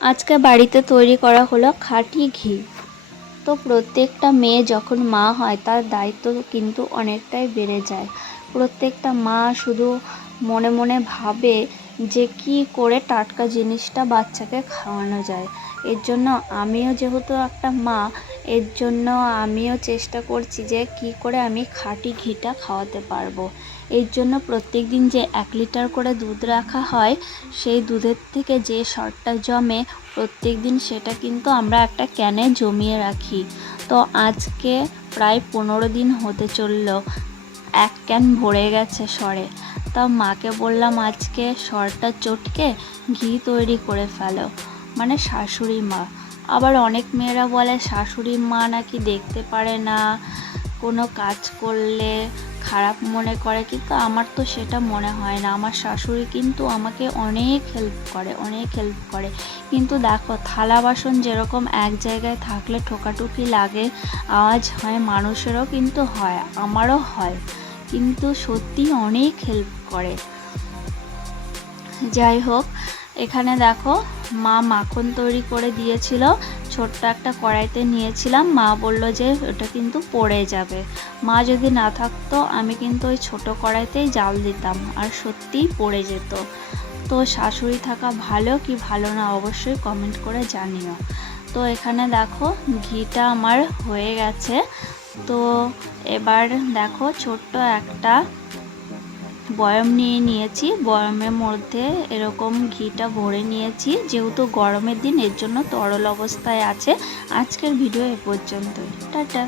আজকে বাড়িতে তৈরি করা হলো খাঁটি ঘি। তো প্রত্যেকটা মেয়ে যখন মা হয়, তার দায়িত্ব কিন্তু অনেকটাই বেড়ে যায়। প্রত্যেকটা মা শুধু মনে মনে ভাবে যে কি করে টাটকা জিনিসটা বাচ্চাকে খাওয়ানো যায়। এর জন্য আমিও যেহেতু একটা মা এর জন্য আমিও চেষ্টা করছি যে কি করে আমি খাঁটি ঘিটা খাওয়াতে পারব। এর জন্য প্রত্যেক দিন যে এক লিটার করে দুধ রাখা হয়, সেই দুধের থেকে যে সরটা জমে প্রত্যেক দিন সেটা কিন্তু আমরা একটা ক্যানে জমিয়ে রাখি। তো আজকে প্রায় পনেরো দিন হতে চলল, এক ক্যান ভরে গেছে সরে। তা মাকে বললাম, আজকে সরটা চটকে ঘি তৈরি করে ফেলো। মানে শাশুড়ি মা। আবার অনেক মেয়েরা বলে, শাশুড়ি মা নাকি দেখতে পারে না, কোনো কাজ করলে খারাপ মনে করে। কিন্তু আমার তো সেটা মনে হয় না। আমার শাশুড়ি কিন্তু আমাকে অনেক হেল্প করে, অনেক হেল্প করে। কিন্তু দেখো, থালা বাসন যেরকম এক জায়গায় থাকলে ঠোকাটুকি লাগে, আওয়াজ হয় মানুষেরও কিন্তু হয়, আমারও হয়। কিন্তু সত্যি অনেক হেল্প করে। যাই হোক, এখানে দেখো মা মাখন তৈরি করে দিয়েছিল। ছোট্ট একটা কড়াইতে নিয়েছিলাম। মা বলল যে, ওটা কিন্তু পড়ে যাবে। মা যদি না থাকতো, আমি কিন্তু ওই ছোট কড়াইতেই জাল দিতাম আর সত্যিই পড়ে যেত। তো শাশুড়ি থাকা ভালো কি ভালো না, অবশ্যই কমেন্ট করে জানিও। তো এখানে দেখো, ঘিটা আমার হয়ে গেছে। তো এবার দেখো, ছোট্ট একটা বয়ম নিয়ে নিয়েছি। বয়ামের মধ্যে এরকম ঘিটা ভরে নিয়েছি। যেহেতু গরমের দিন, এর জন্য তরল অবস্থায় আছে। আজকের ভিডিও এ পর্যন্ত টাটা।